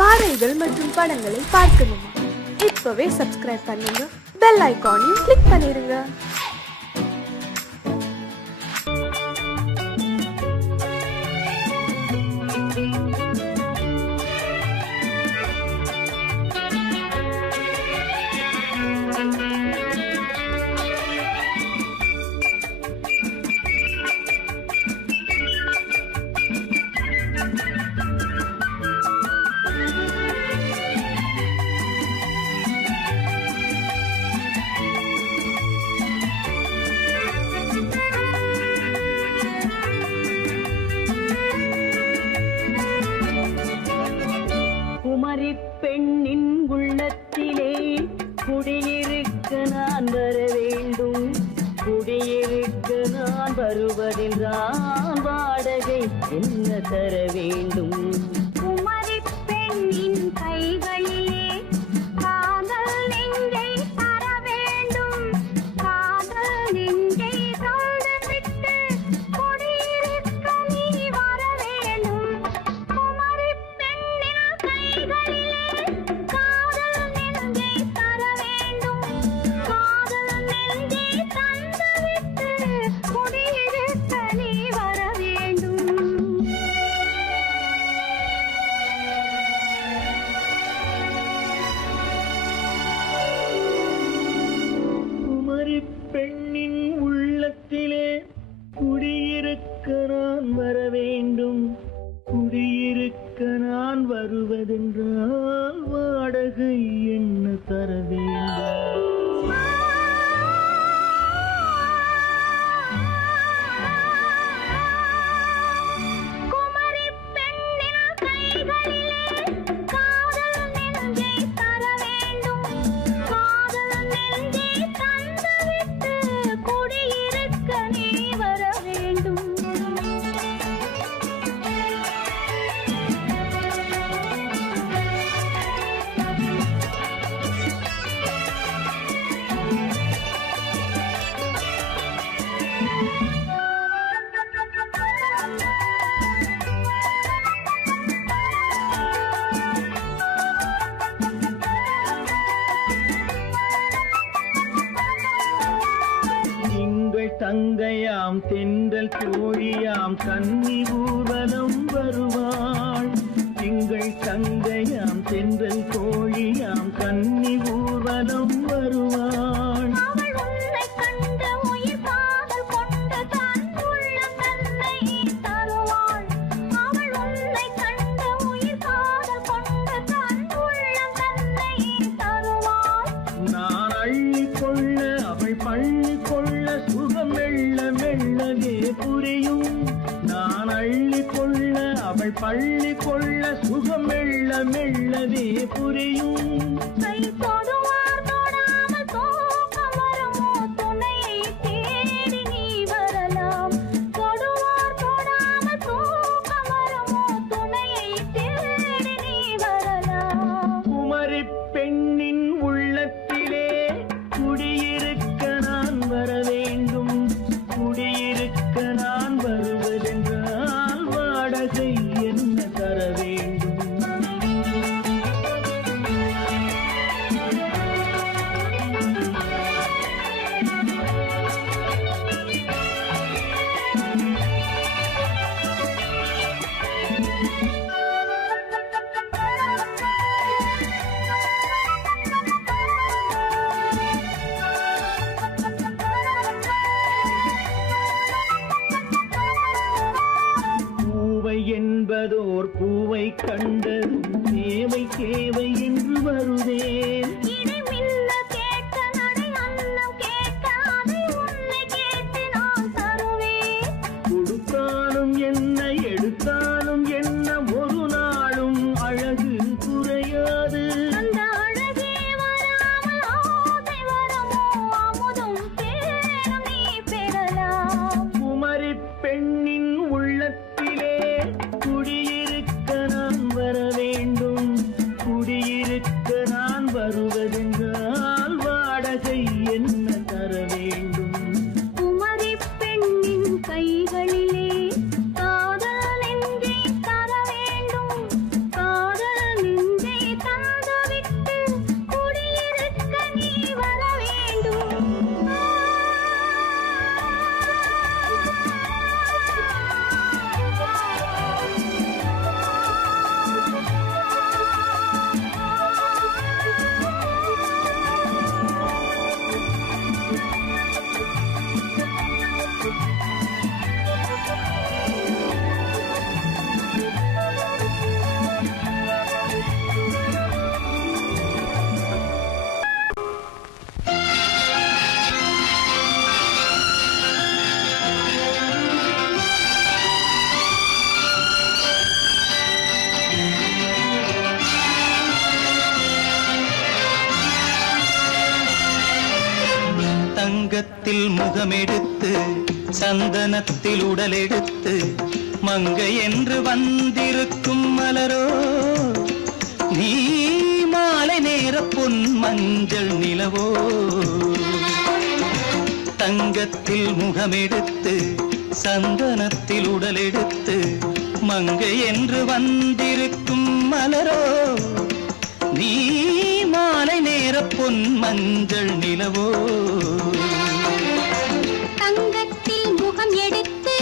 பாடல்கள் மற்றும் படங்களை பார்க்கணுமா? இப்பவே சப்ஸ்கிரைப் பண்ணுங்க, பெல் ஐகானையும் கிளிக் பண்ணிருங்க. பெண்ணின் உள்ளத்திலே குடியிருக்க நான் வர வேண்டும். குடியிருக்க நான் வருவதென்றால் வாடகை என்ன தர வேண்டும்? குமரி பெண்ணின் கைகளிலே காதல் நெஞ்சை தர வேண்டும். காதல் நெஞ்சை தந்துவிட்டு குடியிருக்க நீ வர வேண்டும். குமரி பெண்ணின் கைகளிலே காதல் நெஞ்சை தர வேண்டும். காதல் நெஞ்சை தந்துவிட்டு குடியிருக்க நீ வர வேண்டும். குமரி பெண்ணின் உள்ளத்திலே குடியிருக்க நான் வர வேண்டும். குடியிருக்க நான் வருவதென்றால் வாடகை என்ன தர வேண்டும்? குமரி பெண்ணின் கைகளிலே காதல் நெஞ்சை தர வேண்டும். காதல் நெஞ்சை தந்துவிட்டு குடியிருக்க நீ வர வேண்டும். திங்கள் தங்கையாம் தென்றல் தோழியாம் கன்னி ஊர்வலம் வருவாள். திங்கள் தங்கையாம் தென்றல் தோழியாம் கன்னி ஊர்வலம் வருவாள். அவள் உன்னை கண்டு உயிர் காதல் கொண்டு தன் உள்ளம் தன்னை தருவாள். அவள் உன்னை கண்டு உயிர் காதல் கொண்டு தன் உள்ளம் தன்னை தருவாள். நான் அள்ளி கொள்ள அவள் பள்ளி கொள்ள சுகம் மெல்ல மெல்லவே புரியும். நான் அள்ளி கொள்ள அவள் பள்ளி கொள்ள சுகம் மெல்ல மெல்லவே புரியும். கை தொடுவார் தொடாமல் தூக்கம் வருமோ? துணையை தேடி நீ வரலாம். தொடுவார் தொடாமல் தூக்கம் வருமோ? துணையை தேடி நீ வரலாம். குமரி பெண்ணின் உள்ளத்திலே குடியிருக்க நான் வர வேண்டும். குடியிருக்க நான் வருவதென்றால் வாடகை என்ன தர வேண்டும்? பூவை என்பதோர் பூவை கண்டது தேவை தேவை என்று வருவேன். இடி மின்ன கேட்க நடை அன்னம் கேட்க அதை உன்னை கேட்டு நான் தருவேன். கொடுத்தாலும் என்ன எடுத்தாலும் என்ன ஒரு நாளும் அழகு குறையாது. அந்த அழகே வராமல் ஆசை வரமோ? அமுதும் தேனும் நீ பெறலாம். குமரி பெண்ணின் உள்ளத்திலே குடியிருக்க நான் வர வேண்டும். குடியிருக்க நான் வருவது தங்கத்தில் முகமெடுத்து சந்தனத்தில் உடலெடுத்து மங்கை என்று வந்திருக்கும் மலரோ நீ மாலை நேர பொன் மஞ்சள் நிலவோ தங்கத்தில் முகமெடுத்து சந்தனத்தில் உடலெடுத்து மங்கை என்று வந்திருக்கும் மலரோ நீ மாலை நேர பொன் மஞ்சள் நிலவோ தங்கத்தில் முகம் எடுத்து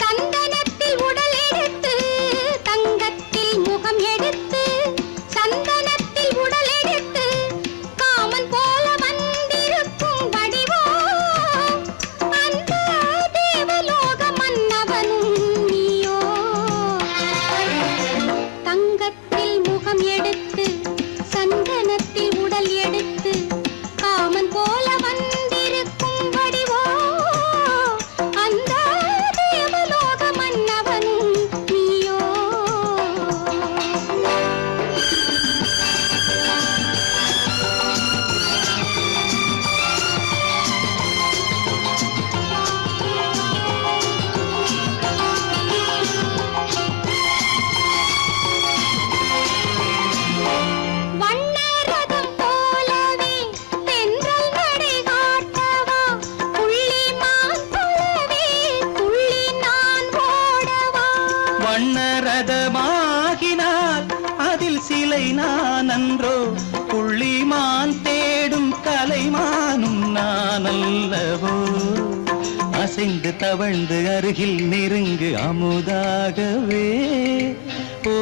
சந்தனத்தில் உடல் எடுத்து தங்கத்தில் முகம் எடுத்து சந்தனத்தில் உடல் எடுத்து காமன் போல வந்திருக்கும் வடிவோ அந்த தேவலோக மன்னவனும் நீயோ தங்கத்தில் முகம் எடுத்து சந்தனத்தில் உடல் எடுத்து காமன் போல வந்திருக்கும் வடிவோ அந்த தேவலோக மன்னவனும் நீயோ வண்ணரதம் போலவே தென்றல் நடை காட்டவா புள்ளிமான் போலவே துள்ளி நான் ஓடவா வண்ணரதமாகினால் அதில் சிலை நான் அன்றோ புள்ளிமான் தேடும் கலைமானும் நான் அல்லவோ அசைந்து தவழ்ந்து அருகில் நெருங்கு அமுதாகவே ஓ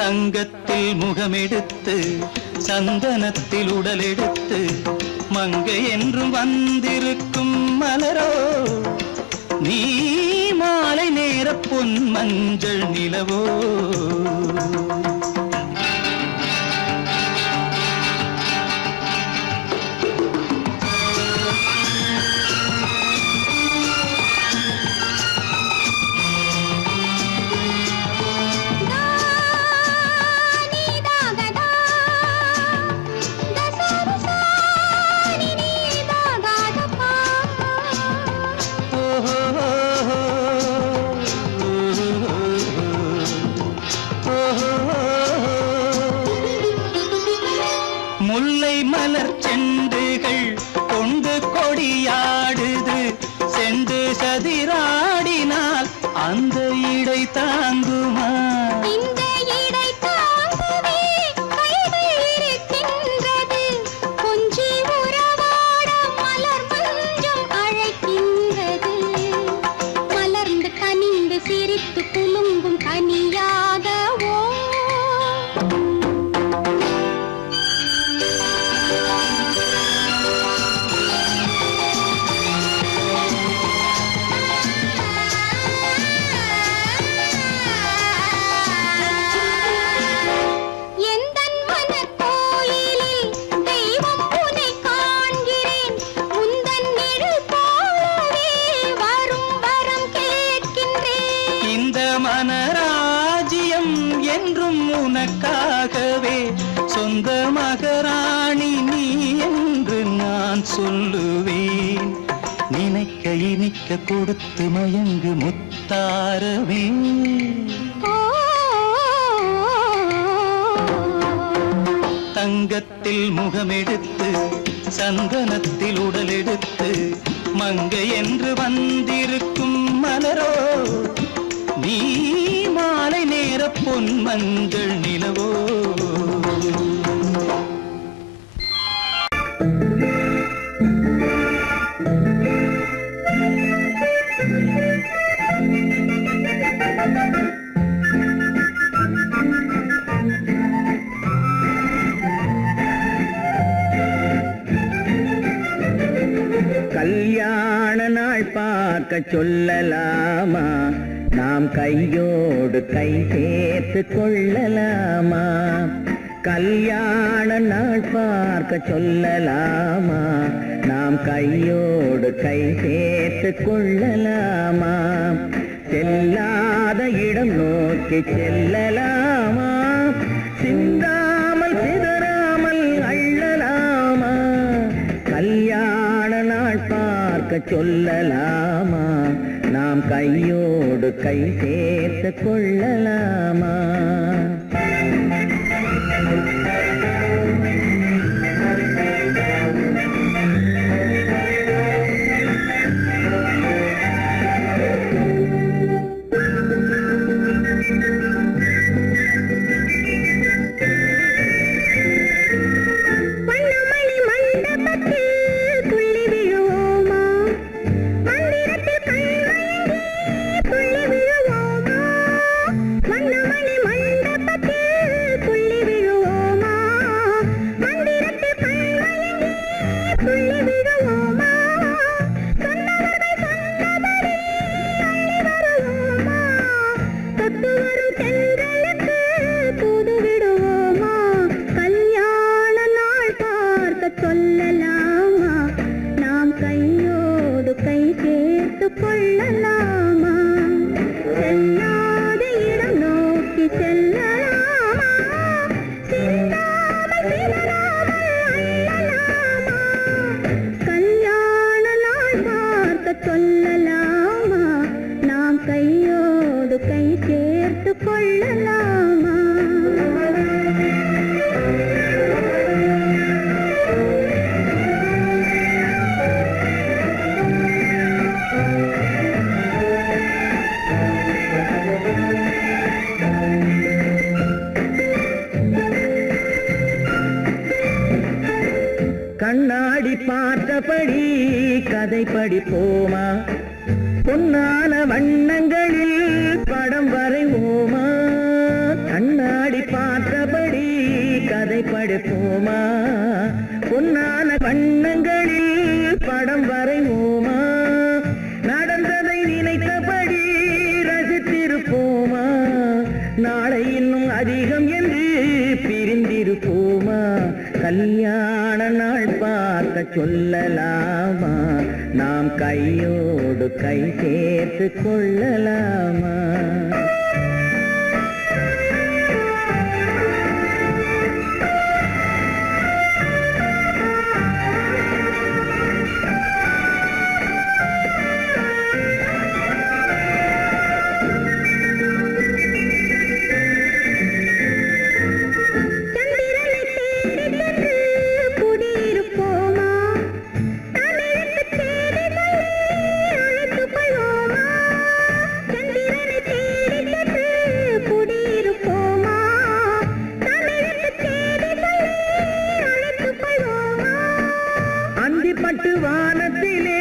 தங்கத்தில் முகமெடுத்து சந்தனத்தில் உடலெடுத்து மங்கை என்றும் வந்திருக்கும் மலரோ நீ மாலை நேர பொன் மஞ்சள் நிலவோ நீதாகதா தசரசா நீதாகதப்பா முல்லை மலர் செண்டுகள் கொண்டு கொடியாடுது செண்டு சதிராடினால் அந்த இடை தாங்குமா இந்த இடை தாங்கவே கைகள் இருக்கின்றது கொஞ்சி உறவாட மலர் மஞ்சம் அழைக்கின்றது மலர்ந்து கனிந்து சிரித்து குலுங்கும் கனியாகவோ எந்தன் மனக்கோயிலில் தெய்வம் உன்னை காண்கிறேன் உந்தன் நிழல் போலவே வரும் வரம் கேட்கின்றேன் இந்த மனராஜ்யம் என்றும் உனக்காகவே சொந்த மகராணி நீ என்று நான் சொல்லுவேன் நினைக்க இனிக்க கொடுத்து மயங்கு முத்தாரவே தங்கத்தில் முகமெடுத்து சந்தனத்தில் உடலெடுத்து மங்கை என்று வந்திருக்கும் மலரோ நீ மாலை நேர பொன் மஞ்சள் நிலவோ கல்யாண நாள் பார்க்க சொல்லலாமா நாம் கையோடு கை சேர்த்து கொள்ளலாமா கல்யாண நாள் பார்க்க சொல்லலாமா நாம் கையோடு கை சேர்த்து கொள்ளலாமா செல்லாத இடம் நோக்கி செல்லலாமா சிந்தாமல் சிதறாமல் அள்ளலாமா சொல்லலாமா? நாம் கையோடு கை சேர்த்து கொள்ளலாமா? கண்ணாடி பார்த்தபடி கதை படிப்போமா? பொன்னான வண்ணங்களில் படம் வரைவோமா? கண்ணாடி பார்த்தபடி கதை படிப்போமா? பொன்னான வண்ணங்களில் படம் வரைவோமா? நடந்ததை நினைத்தபடி ரசித்திருப்போமா? நாளை இன்னும் அதிகம் என்று பிரிந்திருப்போமா? கல்யாண நாள் பார்க்க சொல்லலாமா? நாம் கையோடு கை சேர்த்து கொள்ளலாமா? பட்டு வானத்திலே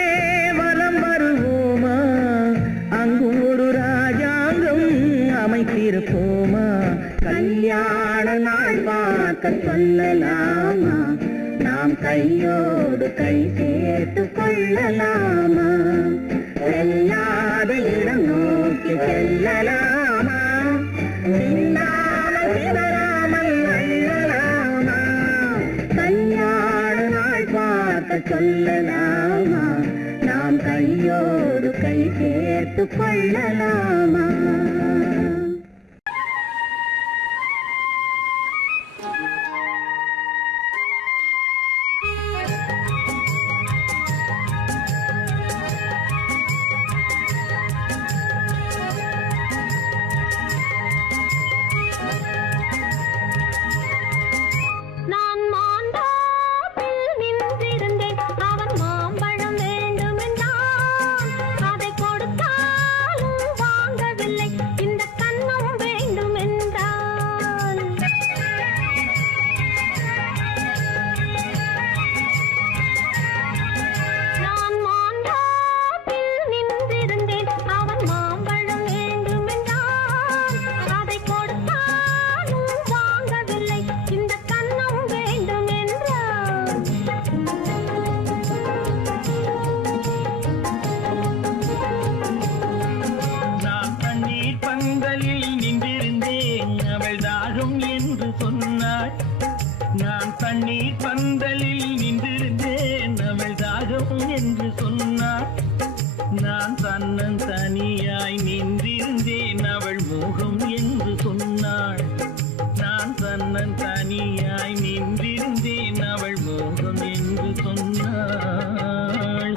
வலம் வருவோமா? அங்கு ஒரு ராஜாங்கம் அமைத்திருப்போமா? கல்யாண நாள் பார்க்க சொல்லலாமா? நாம் கையோடு கை சேர்த்து கொள்ளலாமா? செல்லாத இடம் நோக்கி செல்லலாமா? சிந்தாமல் சிதறாமல் அள்ளலாமா? கல்யாண நாள் பார்க்க சொல்லலாமா? நாம் கையோடு கை சேர்த்து கொள்ளலாமா? தண்ணீர் பந்தலில் நின்றிருந்தேன் அவள் தாகம் என்று சொன்னாள். நான் தன்னன் தனியாய் நின்றிருந்தேன் அவள் மோகம் என்று சொன்னாள். நான் தன்னன் தனியாய் நின்றிருந்தேன் அவள் மோகம் என்று சொன்னாள்.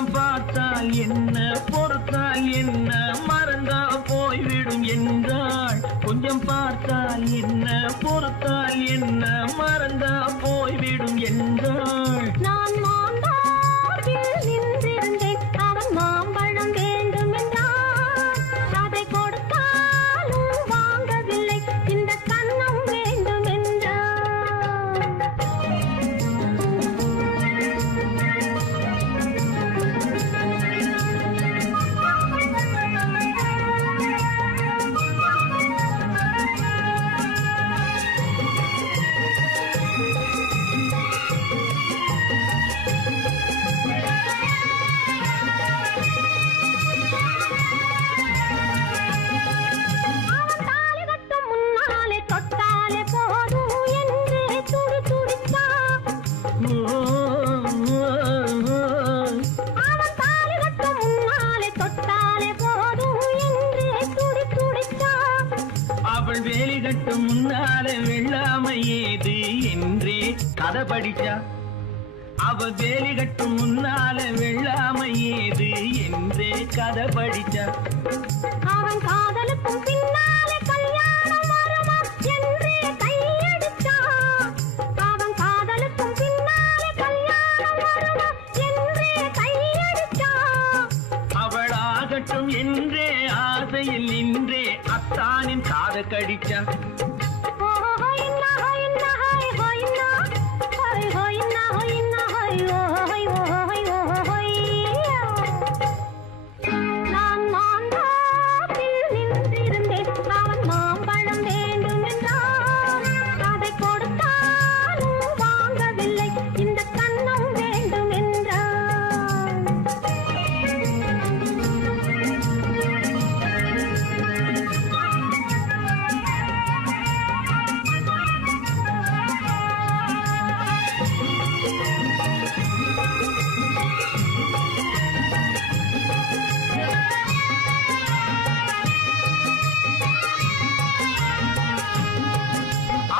கொஞ்சம் பார்த்தால் என்ன பொறுத்தால் என்ன மறந்தா போய்விடும் என்றாள். கொஞ்சம் பார்த்தால் என்ன பொறுத்தால் என்ன மறந்தா போய்விடும் என்றாள். நான் மாந்தாவில் நின்றிருந்தேன் அவன் மாம்பழம் வேண்டும் என்றான். அதை கொடுத்தாலும் வாங்கவில்லை இந்த கன்னம் வேண்டும் என்றான். அவன் தாலி கட்டும் முன்னாலே தொட்டாலே போதும் என்றே துடி துடித்தான். அவன் தாலி கட்டும் முன்னாலே தொட்டாலே போதும் என்றே துடி துடித்தான். அவள் வேலி கட்டும் முன்னாலே வெள்ளாமை ஏது என்றே கதை படிச்சா. அவள் வேலி கட்டும் முன்னாலே வெள்ளாமை ஏது என்றே கதை படிச்சா. அவன் காதலுக்கும் பின்னாலே கல்யாணம் வருமா என்றே கையடித்தான். அவன் காதலுக்கும் பின்னாலே கல்யாணம் வருமா என்றே கையடித்தான். அவள் ஆகட்டும் என்றே ஆசையில் நின்றே அத்தானின் காத கடிச்சா. நான் மாந்தாவில் நின்றிருந்தேன் அவன் மாம்பழம் வேண்டும் என்றான். அதை கொடுத்தாலும் வாங்கவில்லை இந்த கன்னம் வேண்டும் என்றான்.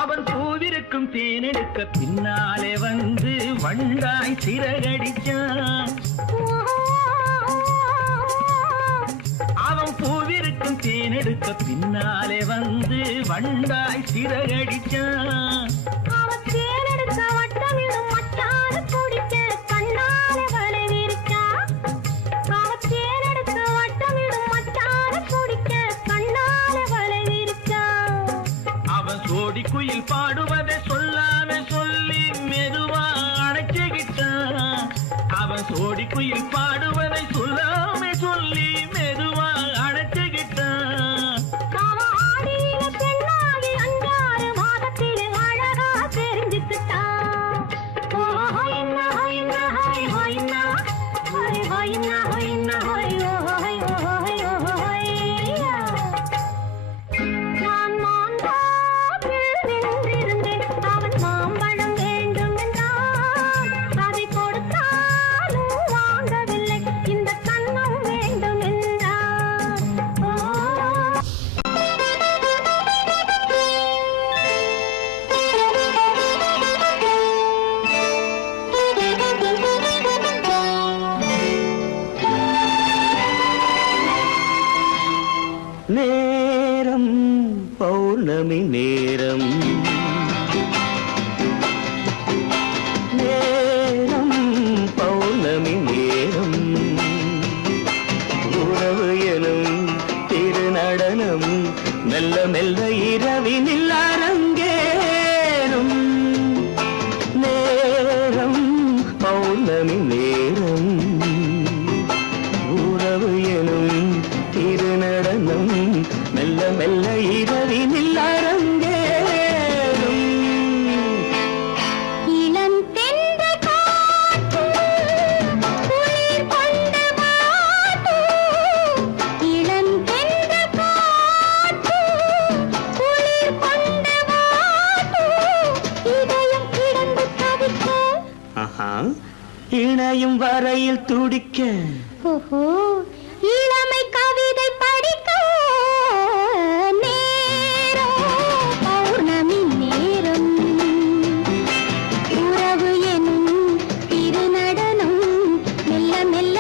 அவன் பூவிருக்கும் தேனெடுக்க பின்னாலே வந்து வண்டாய் சிறகடிச்சான். அவன் பூவிருக்கும் தேனெடுக்க பின்னாலே வந்து வண்டாய் சிறகடிச்சான். அவன் தேனெடுக்க வட்டமிடும் மச்சான குடிக்க கண்ணாலே வலை விரிச்சா. அவன் தேனெடுக்க வட்டமிடும் மச்சான குடிக்க கண்ணாலே வலை விரிச்சா. அவன் சோடி குயில் பாடுவதை சொல்லாம சொல்லி மெதுவா அணைச்சுக்கிட்டான். அவன் சோடி குயில் பாடுவதை சொல்லாம சொல்லி மெதுவா அணைச்சுக்கிட்டான். அவன் ஆடியில பெண்ணாகி 5-6 மாதத்திலே அழகா தெரிஞ்சுக்கிட்டான். ஹொய்னா ஹொய்னா ஹொய் ஹொய்னா ஹொய் ஹொய்னா ஹொய்னா ஹொய் ஹொய் ஹொய் ஹொய்யா. நான் மாந்தாவில் நின்றிருந்தேன் அவன் மாம்பழம் வேண்டும் என்றான். அதை கொடுத்தாலும் வாங்கவில்லை இந்த கன்னம் வேண்டும் என்றான். நேரம் பௌர்ணமி நேரம் நேரம் பௌர்ணமி நேரம் உறவு எனும் திருநடனம் மெல்ல மெல்ல இரவினில் அரங்கேறும் நேரம் பௌர்ணமி நேரம் உறவு எனும் திருநடனம் மெல்ல மெல்ல இரவினில் அரங்கேறும். இளம் தென்றல் காற்று குளிர் கொண்டு வாட்டும். இளம் தென்றல் காற்று குளிர் கொண்டு வாட்டும். இதயம் கிடந்து தவிக்க. ஆஹா, இணையும் வரையில் துடிக்க. ஓஹோ, இளமை கவிதை படிக்க நேரம் பௌர்ணமி நேரம். உறவு எனும் திருநடனம் மெல்ல மெல்ல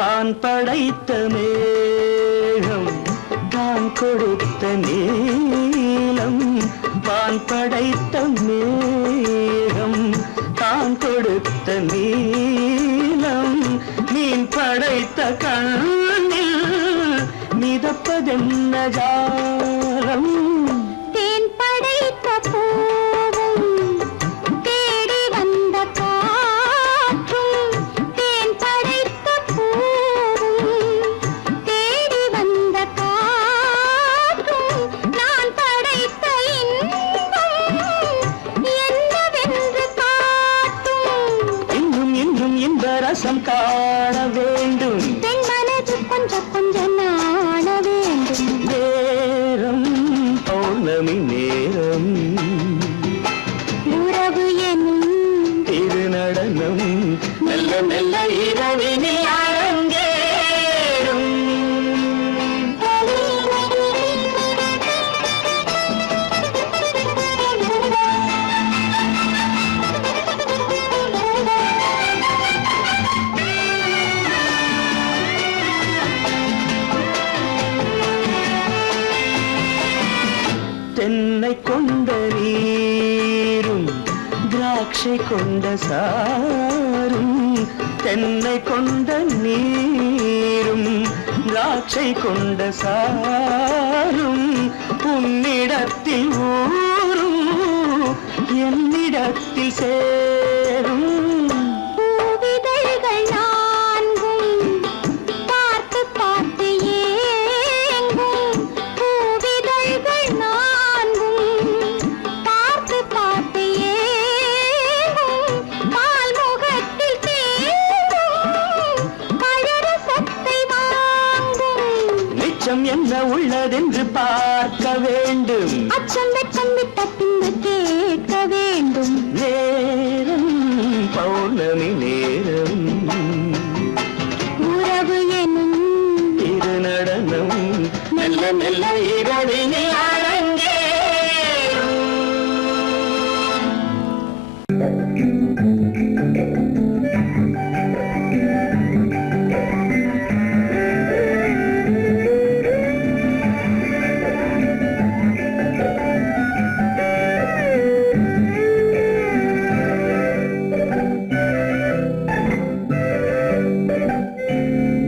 வான் படைத்த மேகம் தான் கொடுத்த நீலம் வான் படைத்த மேகம் தான் கொடுத்த நீலம் மீன் படைத்த கண்ணில் மிதப்பதென்ன ஜாலம் தேன் படைத்த பூவும் தேடி வந்த காற்றும் தேன் படைத்த பூவும் தேடி வந்த காற்றும் நான் படைத்த இன்பம் என்னவென்று காட்டும் இன்னும் இன்னும் இந்த ரசம் காண வேண்டும் பெண் மனது கொஞ்சம் கொஞ்சம் நாண வேண்டும் நேரம் பௌர்ணமி நேரம் உறவு எனும் திருநடனம் மெல்ல மெல்ல இரவினில் அரங்கேறும் தென்னை கொண்ட நீரும் திராட்சை கொண்ட சாரும் தென்னை கொண்ட நீரும் திராட்சை கொண்ட சாரும் உன்னிடத்தில் ஊரும் என்னிடத்தில் சேரும் பூவிதழ்கள் நான்கும் பார்த்து பார்த்து ஏங்கும் பூவிதழ்கள் நான்கும் பார்த்து பார்த்து ஏங்கும் பால் முகத்தில் தேங்கும் பழரசத்தை வாங்கும் நிச்சம் என்ன உள்ளதென்று பார்க்க வேண்டும் அச்சம் வெட்கம் விட்ட பின்பு கேட்க வேண்டும் நேரம் பௌர்ணமி நேரம் உறவு எனும் திருநடனம் மெல்ல மெல்ல இரவினில் அரங்கேறும்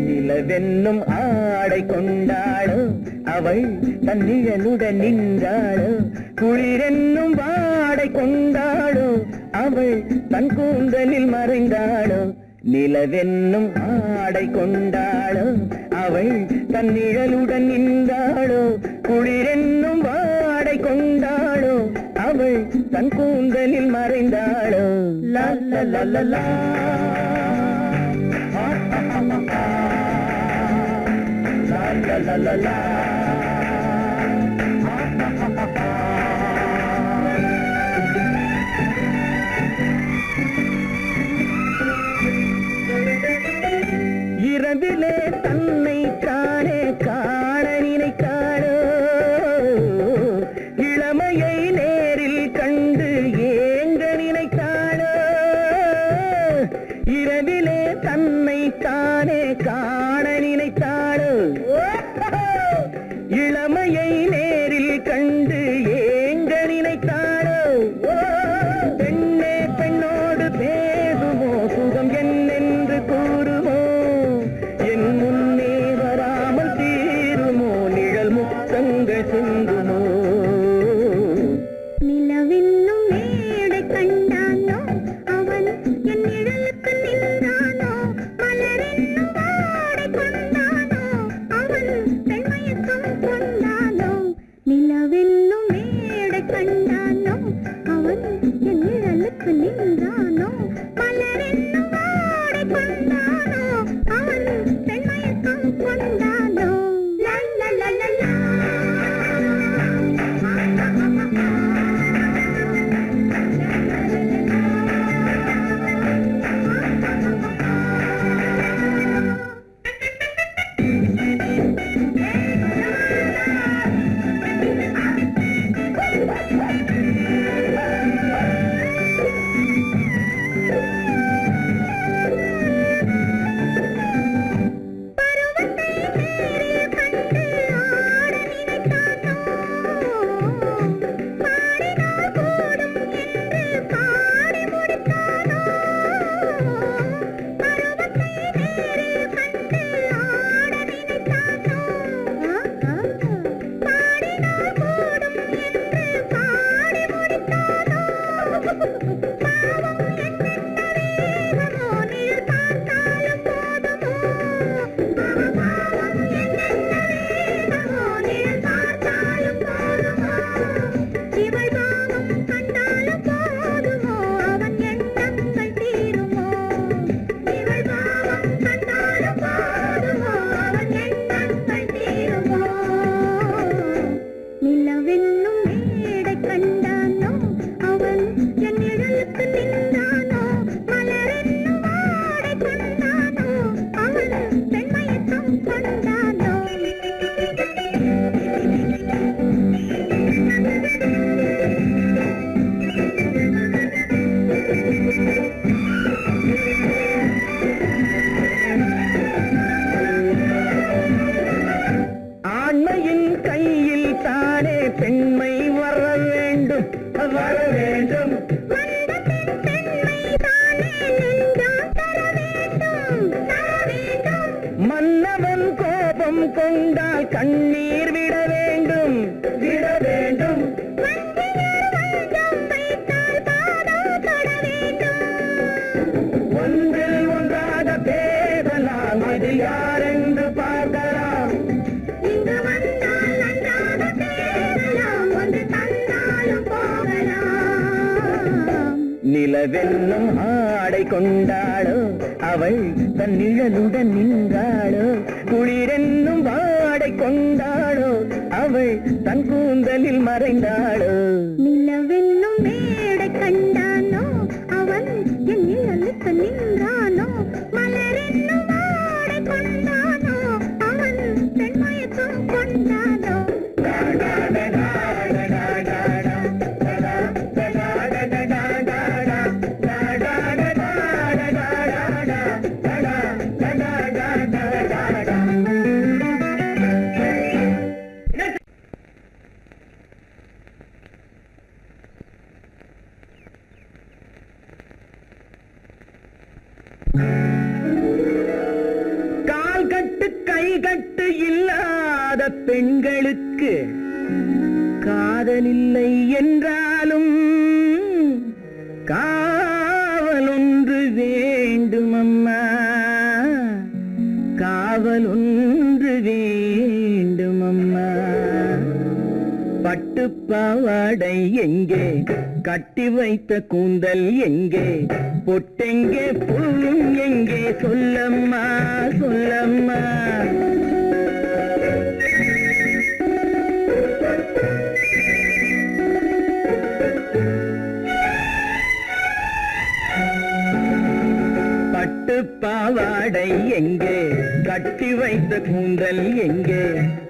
நிலவென்னும் ஆடை கொண்டாளோ அவள் தன் நிழலுடன் நின்றாளோ குளிரென்னும் வாடை கொண்டாளோ அவள் தன் கூந்தலில் மறைந்தாளோ நிலவென்னும் ஆடை கொண்டாளோ அவள் தன் நிழலுடன் நின்றாளோ குளிரென்னும் வாடை கொண்டாளோ அவள் தன் கூந்தலில் மறைந்தாளோ லா லா லா லா லா la la la la இரவிலே தன்னை தானே காண நினைத்தாளோ இளமையை நேரில் கண்டு ஏங்க நினைத்தாளோ இரவிலே தன்னை தானே காண நினைத்தாளோ இளமையை நேரில் கண்டு ஏங்க நினைத்தாளோ பெண்ணே பெண்ணோடு பேசுமோ சுகம் என்னென்று கூறுமோ என் முன்னே வராமல் தீருமோ நிழல் முத்தங்கள் சிந்துமோ நிலவென்னும் மேடை கண்டானோ அவன் என் நிழலுக்கு நின்றானோ மலரென்னும் வாடை கொண்டானோ அவன் பெண்மயக்கம் கொண்டானோ நிலவென்னும் மேடை கண்டானோ அவன் என் நிழலுக்கு நின்றானோ மலரென்னும் வாடை கொண்டானோ அவன் பெண்மயக்கம் கொண்டானோ லா லா லா லா லா கொண்டால் கண்ணீர் விட வேண்டும் விட வேண்டும். ஒன்றில் ஒன்றாக பேசலாம், அது யாரென்று பார்க்கலாம். இங்கு வந்தால் நன்றாக பேசலாம், ஒன்று தந்தாலும் போகலாம். நிலவென்னும் ஆடை கொண்டாளோ அவள் தன் நிழலுடன் நின்றாளோ, குளிரென்னும் வாடை கொண்டாளோ அவள் தன் கூந்தலில் மறைந்தாளோ. நிலவென்னும் மேடை கண்டானோ அவன் என் நிழலுக்கு நின்றானோ, மலரென்னும் வாடை கொண்டானோ அவன் பெண்மயக்கம் கொண்டானோ. கால் கட்டு கை கட்டு இல்லாத பெண்களுக்கு காதலில்லை என்றாலும் காவல் ஒன்று வேண்டும் அம்மா, காவல் ஒன்று வேண்டும் அம்மா. பட்டு பாவாடை எங்கே, கட்டி வைத்த கூந்தல் எங்கே, பொட்டெங்கே பூவும் எங்கே, சொல்லம்மா சொல்லம்மா. பட்டு பாவாடை எங்கே, கட்டி வைத்த கூந்தல் எங்கே,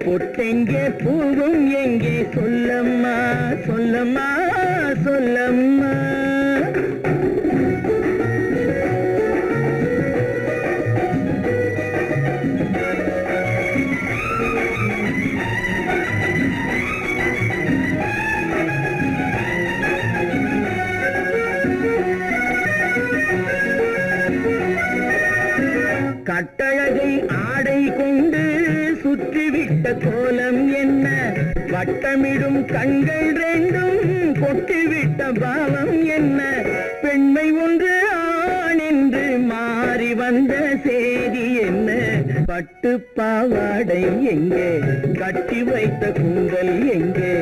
பொட்டெங்கே பூவும் எங்கே, சொல்லம்மா சொல்லம்மா சொல்லம்மா. கட்டழகை ஆடை கொண்டு சுற்றிவிட்ட கோலம் என்ன, வட்டமிடும் கண்கள் ரெண்டும் கொட்டிவிட்ட பாவம் என்ன, பெண்மை ஒன்று ஆண் என்று மாறி வந்த செய்தி என்ன. பட்டு பாவாடை எங்கே, கட்டி வைத்த கூந்தல் எங்கே,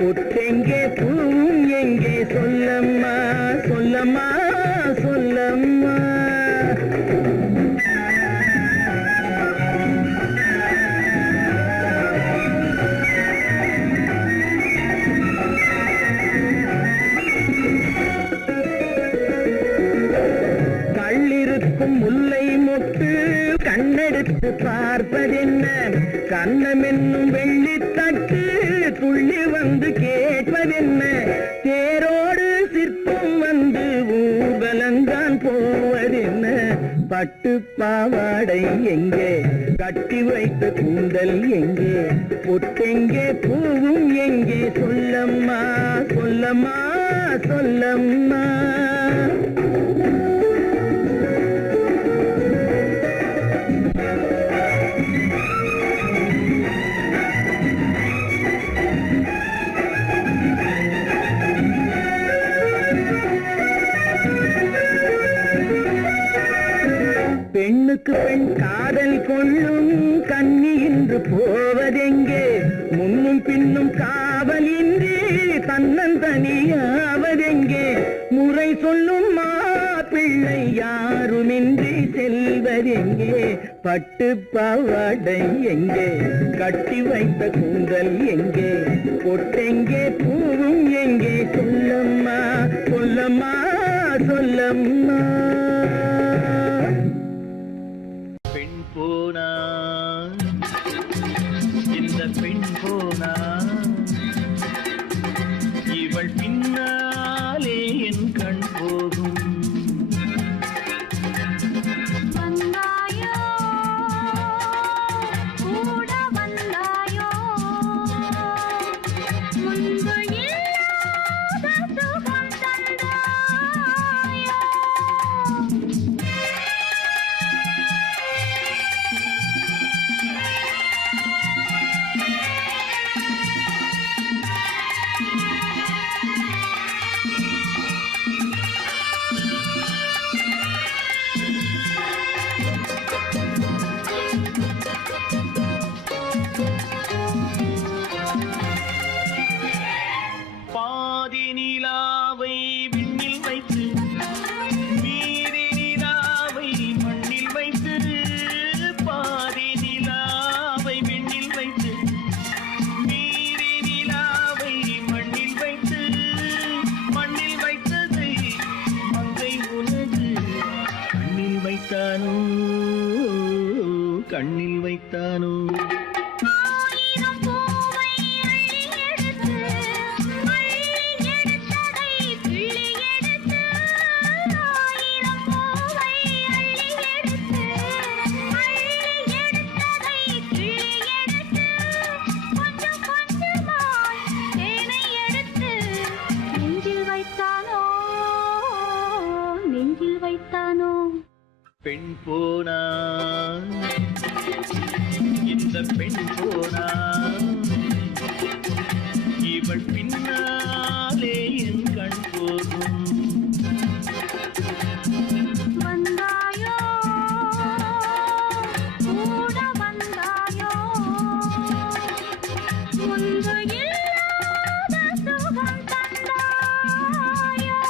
பொட்டெங்கே பூவும் எங்கே, சொல்லம்மா சொல்லம்மா சொல்லம்மா. முல்லை மொட்டு கண்ணெடுத்து பார்ப்பதென்ன, கண்ணம் என்னும் வெள்ளித்தட்டு துள்ளி வந்து கேட்பதென்ன, தேரோடு சிற்பம் வந்து ஊர்வலந்தான் போவதென்ன. பட்டு பாவாடை எங்கே, கட்டி வைத்த கூந்தல் எங்கே, பொட்டெங்கே பூவும் எங்கே, சொல்லம்மா சொல்லம்மா சொல்லம்மா. பெண்ணுக்கு பெண் காதல் கொள்ளும் கன்னி என்று போவதெங்கே, முன்னும் பின்னும் காவலின்றி தன்னந்தனியாவதெங்கே, முறை சொல்லும் மாப்பிள்ளை யாருமின்றி செல்வதெங்கே. பட்டு பாவாடை எங்கே, கட்டி வைத்த கூந்தல் எங்கே, பொட்டெங்கே பூவும் எங்கே, சொல்லம்மா சொல்லம்மா சொல்லம்மா. பெண் போனா இந்த பெண் போனா, இவள் பின்னாலே என் கண் போகும். வந்தாயோ கூட வந்தாயோ, முன்பு இல்லாத சுகம் தந்தாயோ. வைத்தானோ கண்ணில் வைத்தானோ ஆயிரம் பூவை அள்ளி எடுத்து அள்ளி எடுத்ததை கிள்ளி எடுத்து ஆயிரம் பூவை அள்ளி எடுத்து அள்ளி எடுத்ததை கிள்ளி எடுத்து கொஞ்சம் கொஞ்சமாய் தேனை எடுத்து நெஞ்சில் வைத்தானோ நெஞ்சில் வைத்தானோ பெண் போனா இந்த பெண் போனா இவள் பின்னாலே என் கண் போகும் வந்தாயோ கூட வந்தாயோ முன்பு இல்லாத சுகம் தந்தாயோ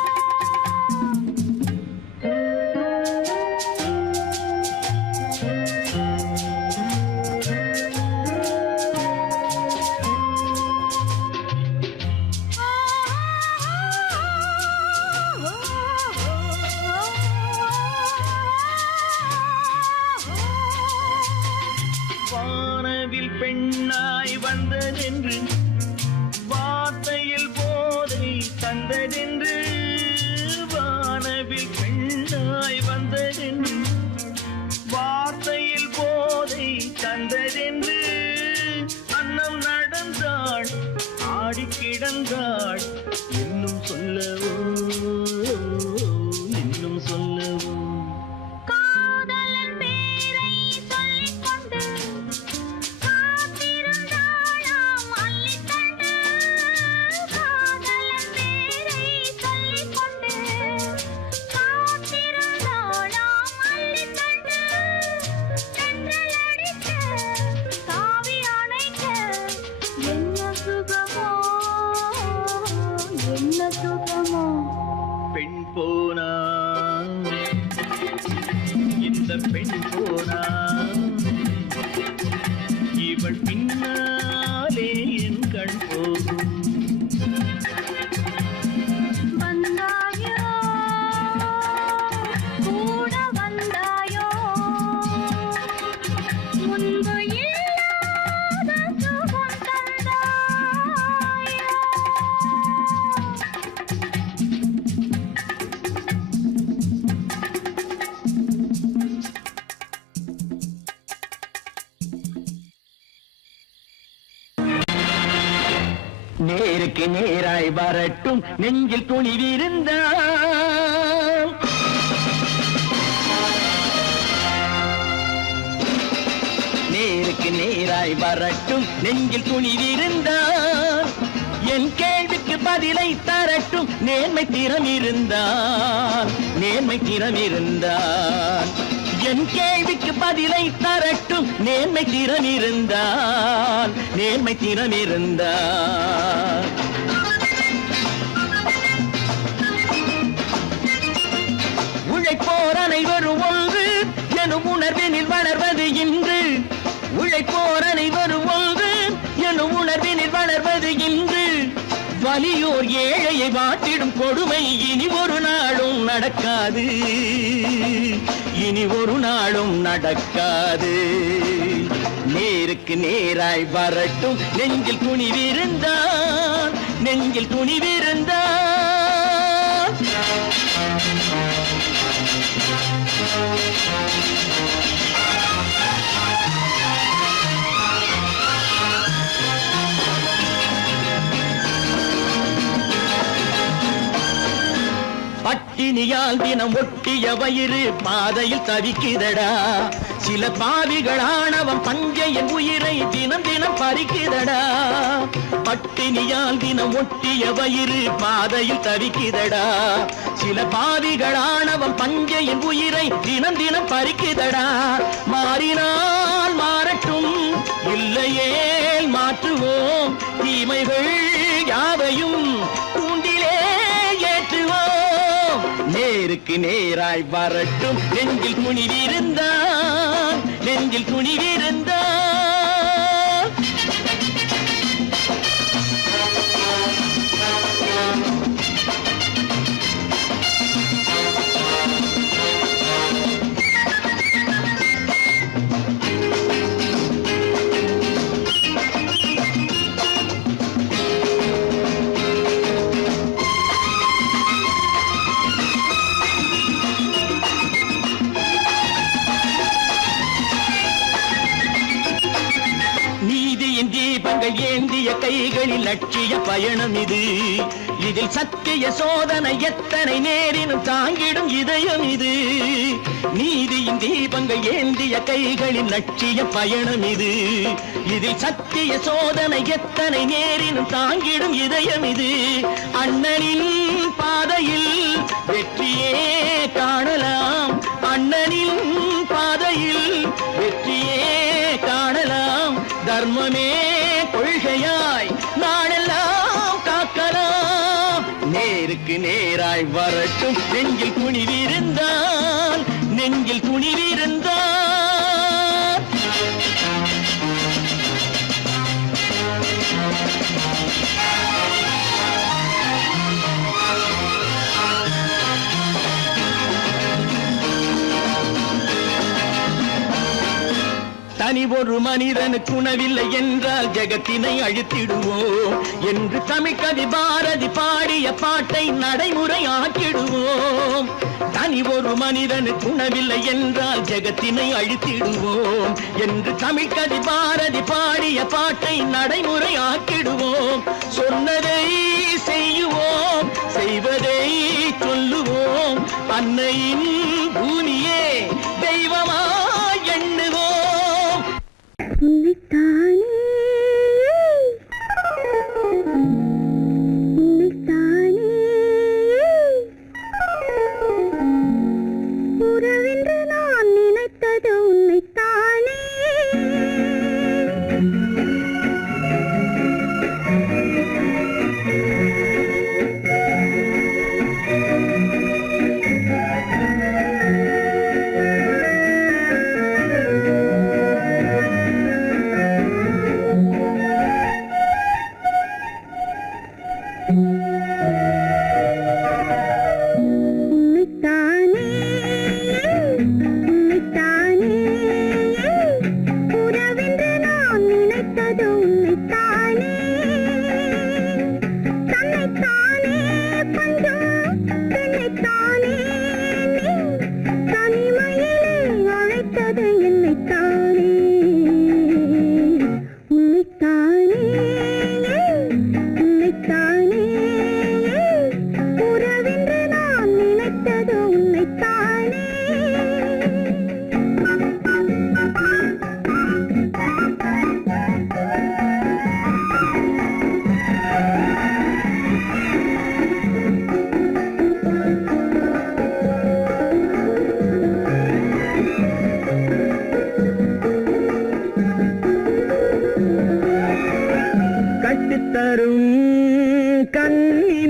வானவில் பெண்ணாய் வந்ததென்று வார்த்தையில் போதை தந்ததென்று வானவில் பெண்ணாய் வந்ததென்று வார்த்தையில் போதை தந்ததென்று அன்னம் நடந்தாள் ஆடி கிடந்தாள் இன்னும் சொல்லவோ இன்னும் சொல்லவோ காதலன் பேரை சொல்லிக் கொண்டு காத்திருந்தாளாம் அள்ளித்தண்டு காதலன் பேரை சொல்லிக் கொண்டு காத்திருந்தாளாம் அள்ளித்தண்டு தென்றல் அடிக்க தாவி அணைக்க என்ன சுகமோ என்ன சுகமோ பெண் போனா இந்த பெண் போனா இவள் பின்னாலே என் கண் போகும் வந்தாயோ கூட வந்தாயோ முன்பு இல்லாத சுகம் தந்தாயோ நேருக்கு நேராய் வரட்டும் நெஞ்சில் துணிவிருந்தால் நேருக்கு நேராய் வரட்டும் நெஞ்சில் துணிவிருந்தால் என் கேள்விக்கு பதிலை தரட்டும் நேர்மை திறம் இருந்தால் நேர்மை திறம் இருந்தால் என் கேள்விக்கு பதிலை தரட்டும் நேர்மை திறம் இருந்தால் நேர்மை திறம் இருந்தால் உழைப்போர் அனைவரும் ஒன்று எனும் உணர்வினில் வளர்வது இன்று உழைப்போர் அனைவரும் ஒன்று எனும் உணர்வினில் வளர்வது இன்று வலியோர் ஏழையை வாட்டிடும் கொடுமை இனி ஒரு நாளும் நடக்காது இனி ஒரு நாளும் நடக்காது நேருக்கு நேராய் வரட்டும் நெஞ்சில் துணிவிருந்தால் நெஞ்சில் துணிவிருந்தால் பட்டினியால் தினம் ஒட்டிய வயிறு பாதையில் தவிக்குதடா சில பாவிகளானவன் பஞ்சையின் உயிரை தினம் தினம் பறிக்குதடா பட்டினியால் தினம் ஒட்டிய வயிறு பாதையில் தவிக்குதடா சில பாவிகளானவன் பஞ்சையின் உயிரை தினம் தினம் பறிக்குதடா மாறினால் மாறட்டும் இல்லையே மாற்றுவோம் தீமைகள் யாவையும் கூண்டிலே ஏற்றுவோம் நேருக்கு நேராய் வரட்டும் நெஞ்சில் துணிவிருந்தால் நெஞ்சில் துணிவிருந்தால் தீபங்கள் ஏந்திய கைகளில் லட்சிய பயணம் இது. இதில் சத்திய சோதனை எத்தனை நேரினும் தாங்கிடும் இதயம் இது. நீதியின் தீபங்கள் ஏந்திய கைகளில் லட்சிய பயணம் இது. இதில் சத்திய சோதனை எத்தனை நேரினும் தாங்கிடும் இதயம் இது. அண்ணனின் பாதையில் வெற்றியே காணலாம். அண்ணனின் பாதையில் வெற்றியே காணலாம். தர்மமே கொள்கையாய் நாடெல்லாம் காக்கலாம். நேருக்கு நேராய் வரட்டும் நெஞ்சில் துணிவிருந்தால், நெஞ்சில் துணிவிருந்தால். தனி ஒரு மனிதனுக்கு உணவில்லை என்றால் ஜெகத்தினை அழித்திடுவோம் என்று தமிழ்கவி பாரதி பாடிய பாட்டை நடைமுறையாக்கிடுவோம். தனி ஒரு மனிதனுக்கு உணவில்லை என்றால் ஜெகத்தினை அழித்திடுவோம் என்று தமிழ்கவி பாரதி பாடிய பாட்டை நடைமுறையாக்கிடுவோம். சொன்னதை செய்யுவோம், செய்வதை சொல்லுவோம். அன்னையின் பூமியே தெய்வமா எண்ணுவோம். உன்னைத்தானே உன்னைத்தானே உறவென்று நான் நினைத்தது உன்னைத்தானே.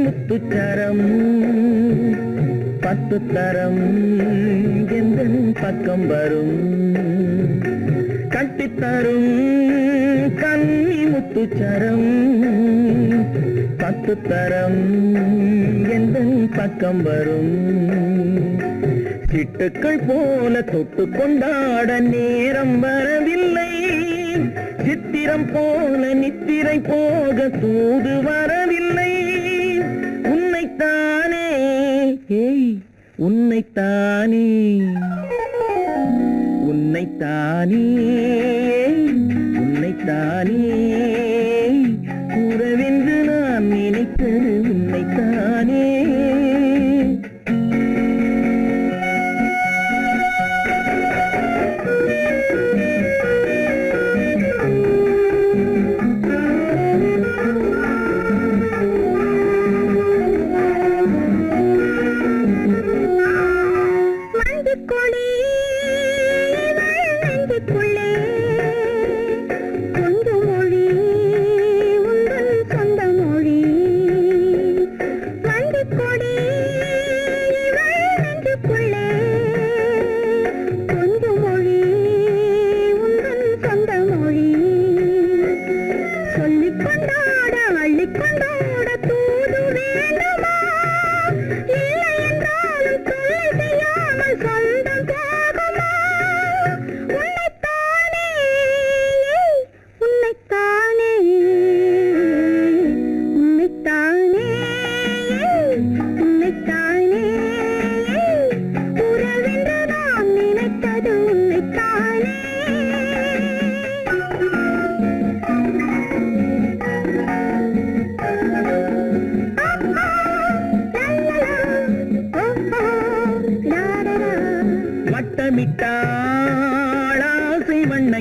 முத்துச்சரம் பத்து தரம் எந்தன் பக்கம் வரும். கட்டித்தரும் கன்னி முத்துச்சரம் பத்து தரம் எந்தன் பக்கம் வரும். சிட்டுக்கள் போல தொட்டு கொண்டாட நேரம் வரவில்லை. சித்திரம் போல நித்திரை போக தூது வரவில்லை. உன்னைத்தானே ஏய் உன்னைத்தானே உன்னைத்தானே உன்னைத்தானே கூறவென்று நான் நினைத்தது உன்னைத்தானே. மஞ்சள் கொடி நெஞ்சுக்குள்ளே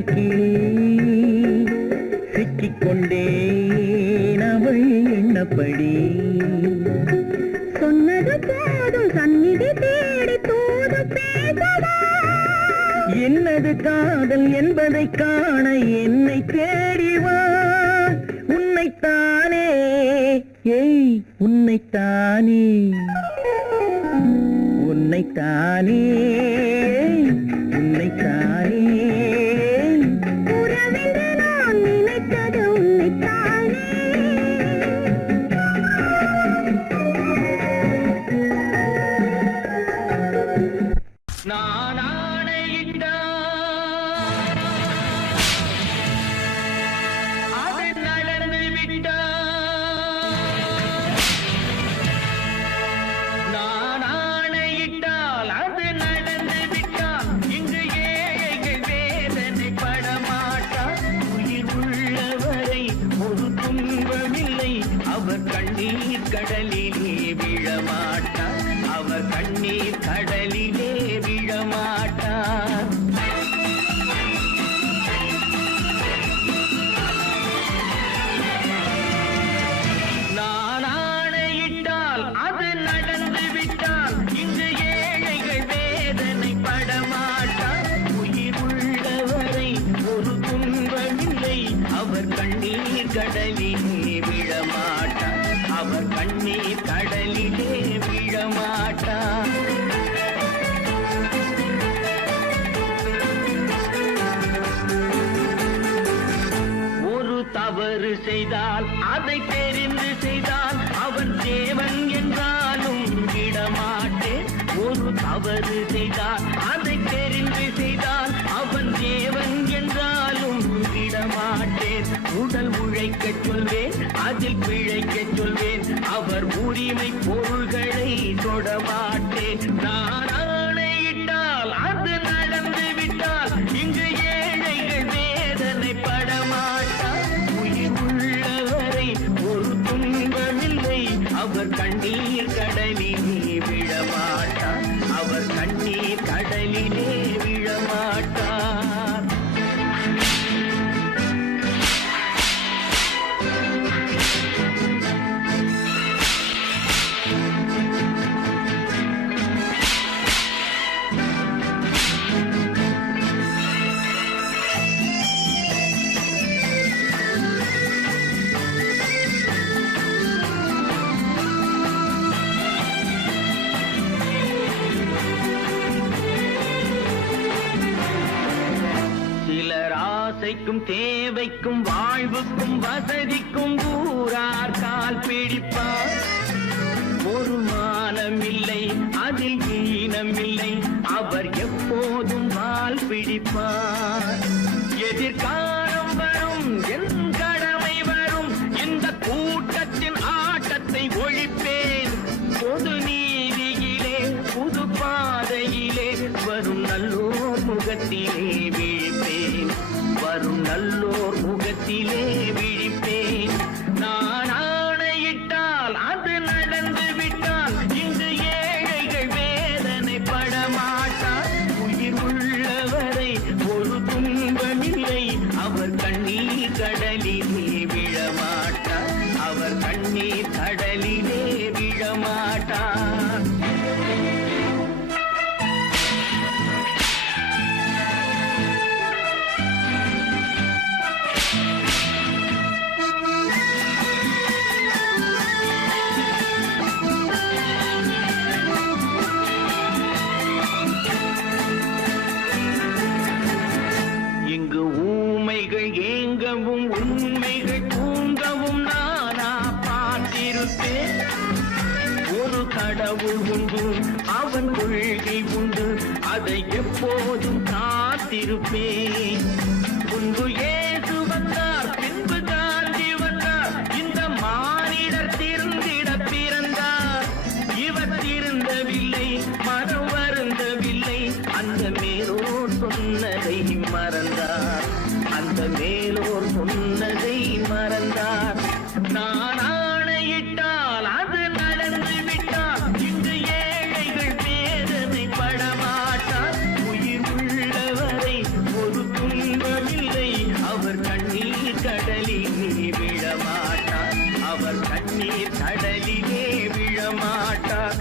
கணக்கிலே சிக்கிக்கொண்டேன் அவள் எண்ணப்படி. சொன்னது போதும் சந்நிதி தேடி தூது பேசவா? என்னது காதல் என்பதை காண என்னை தேடிவா. உன்னைத்தானே ஏய் உன்னைத்தானே உன்னைத்தானே உன்னைத்தானே உறவென்று நான் நினைத்தது உன்னைத்தானே. நான் ஆணையிட்டால் அது நடந்து விட்டால். நான் ஆணையிட்டால் அது நடந்து விட்டால். இங்கு ஏழைகள் வேதனை படமாட்டார். உயிர் உள்ளவரை ஒரு துன்பமில்லை. அவர் கண்ணீர் கடலிலே விழமாட்டார். அவர் கண்ணீர் கடலிலே விழமாட்டார். நான் ஆணையிட்டால் அது நடந்து விட்டால். இங்கு ஏழைகள் வேதனை படமாட்டார். உயிர் உள்ளவரை ஒரு துன்பமில்லை. அவர் கண்ணீர் கடலிலே விழமாட்டார். அவர் கண்ணீர் கடலிலே விழமாட்டார். ஒரு தவறு செய்தால் அதை தெரிந்து செய்தால் அவன் தேவன் என்றாலும் விடமாட்டேன். ஒரு தவறு செய்தால் அதை தெரிந்து செய்தால் அவன் தேவன் என்றாலும் விடமாட்டேன். உடல் உழைக்கச் சொல்வேன், அதில் பிழைக்கச் சொல்வேன். அவர் உரிமை பொருள்களை தொடமாட்டேன். நான் ஆணையிட்டால் அது நடந்து விட்டால். இங்கு ஏழைகள் வேதனை படமாட்டார். உயிர் உள்ளவரை ஒரு துன்பமில்லை. அவர் கண்ணீர் கடலிலே விழமாட்டார். அவர் கண்ணீர் கடலிலே விழமாட்டார். சிலர் ஆசைக்கும் தேவைக்கும் வாழ்வுக்கும் வசதிக்கும் ஊரார் கால் பிடிப்பார். ஒரு மானமில்லை, அதில் ஈனமில்லை. அவர் எப்போதும் வால் பிடிப்பார். எதிர்காலம் வரும், என் கடமை வரும். இந்த கூட்டத்தின் ஆட்டத்தை ஒழிப்பேன். பொது நீதியிலே புது பாதையிலே வரும் நல்லோர் முகத்திலே விழிப்பேன். வரும் நல்லோர் முகத்திலே விழிப்பேன். நான் ஆணையிட்டால் அது நடந்து விட்டால். இங்கு ஏழைகள் வேதனை படமாட்டார். உயிர் உள்ளவரை ஒரு துன்பமில்லை. அவர் கண்ணீர் கடலிலே விழமாட்டார். அவர் கண்ணீர் கடலிலே விழமாட்டார். இங்கு ஊமைகள் ஏங்கவும் உண்மைகள் தூங்கவும் நானா பார்த்திருப்பேன். ஒரு கடவுள் உண்டு, அவன் கொள்கை உண்டு. அதை எப்போதும் காத்திருப்பேன். முன்பு இயேசு வந்தார், பின்பு காந்தி வந்தார். இந்த மானிடர் திருந்திட பிறந்தார். இவர் திருந்தவில்லை, மனம் வருந்தவில்லை. அந்த மேலோர் சொன்னதை மறந்தார். அந்த மேலோர் சொன்னதை மறந்தார். நான் ஆணையிட்டால் அது நடந்து விட்டால். இங்கு ஏழைகள் வேதனை படமாட்டார். உயிர் உள்ளவரை ஒரு துன்பமில்லை. கண்ணீர் கடலிலே விழமாட்டார்.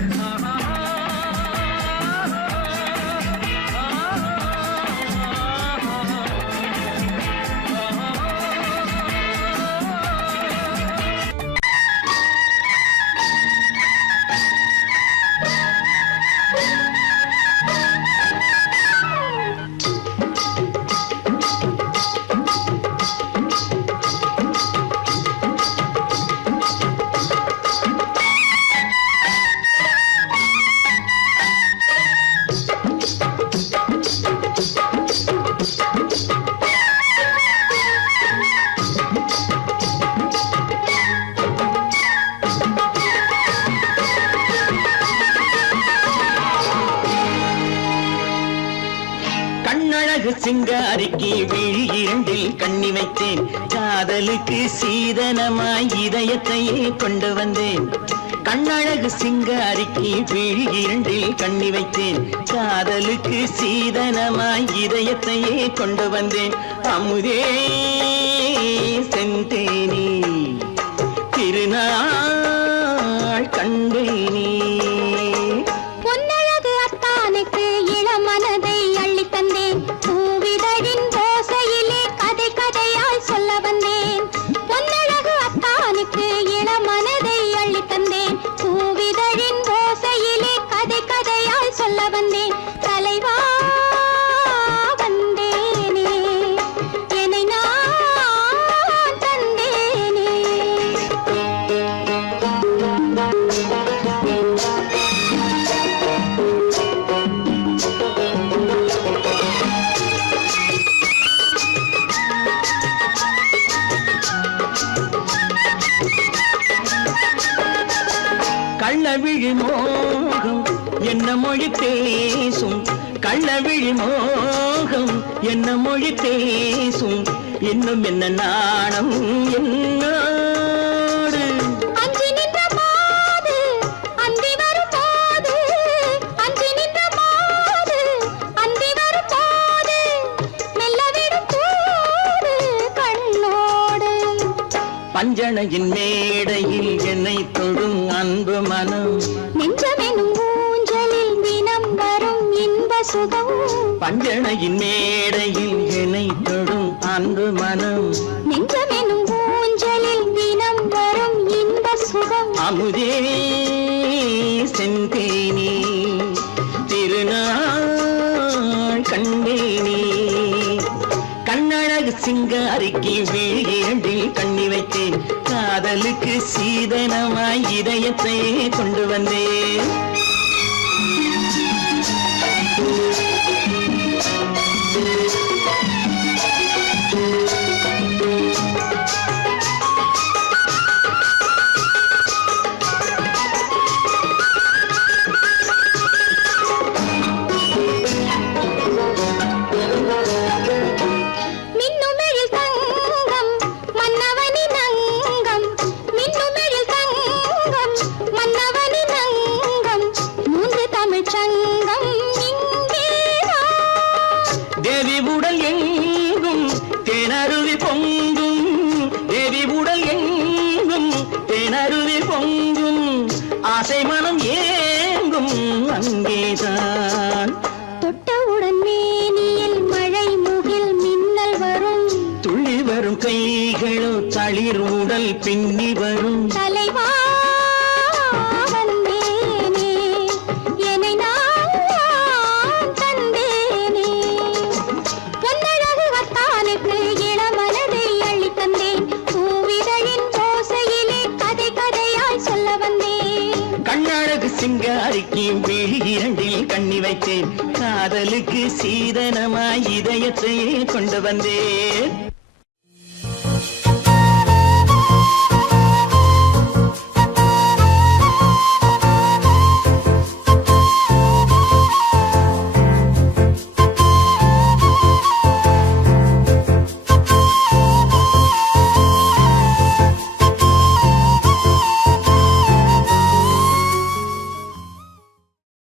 கண்ணழகு சிங்காரிக்கு விழி இரண்டில் கண்ணி வைத்தேன். காதலுக்கு சீதனமாய் இதயத்தையே கொண்டு வந்தேன். கண்ணழகு சிங்காரிக்கு விழி இரண்டில் கண்ணி வைத்தேன். காதலுக்கு சீதனமாய் இதயத்தையே கொண்டு வந்தேன். அமுதே செந்தேனே திருநாள் கண்டேனே. பொன்னழகு அத்தானுக்கு இளமனதை அள்ளித் தந்தேன். பூவிதழின் ஓசையிலே கதை கதையாய் சொல்ல வந்தேன். பொன்னழகு அத்தானுக்கு இளமனதை அள்ளித் தந்தேன். பூவிதழின் ஓசையிலே கதை கதையாய் சொல்ல வந்தேன். தலைவா வந்தேனே என்னை நான் தந்தேனே. கள்ளவிழி மோகம் என்ன மொழி பேசும். கள்ளவிழி மோகம் என்ன மொழி பேசும். இன்னும் என்ன நாணம் என்னோடு. அஞ்சி நின்ற மாது அந்தி வரும் போது, அஞ்சி நின்ற மாது அந்தி வரும் போது, மெல்ல விடும் போது கண்ணோடு. பஞ்சணையின் மேடையில் என்னை தொடும் அன்பு மனம். நெஞ்சமெனும் ஊஞ்சலில் தினம் வரும் இன்ப சுகம். பஞ்சணையின் மேடையில் என்னை தொடும் அன்பு மனம். நெஞ்சமெனும் ஊஞ்சலில் தினம் வரும் இன்ப சுகம். அமுதே செந்தேனே திருநாள் கண்டேனே. கண்ணழகு சிங்காரிக்கு விழி இரண்டில் கண்ணி வைத்தேன். காதலுக்கு சீதனமாய் இதயத்தையே கொண்டு வந்தேன். மின்னுமெழில் தங்கம் மன்னவனின் அங்கம். மின்னுமெழில் தங்கம் மன்னவனின் அங்கம். மூன்று தமிழ்ச் சங்கம் இங்கேதான். தேவி உடல் எங்கும் தேனருவி பொங்கும். தேவி உடல் எங்கும் தேனருவி பொங்கும். ஆசை மனம் ஏங்கும் அங்கேதான். தொட்டவுடன் மேனியில் மழை முகில் மின்னல் வரும். துள்ளி வரும் கைகளோ தளிர் உடல் பின்னி வரும். தலைவா வந்தேனே என்னை நான் தந்தேனே. பொன்னழகு அத்தானுக்கு இளமனதை அள்ளித் தந்தேன். பூவிதழின் ஓசையிலே கதை கதையாய் சொல்ல வந்தேன். கண்ணழகு சிங்காரிக்கு விழி இரண்டில் கண்ணி வைத்தேன். காதலுக்கு சீதனமாய் இதயத்தையே கொண்டு வந்தேன்.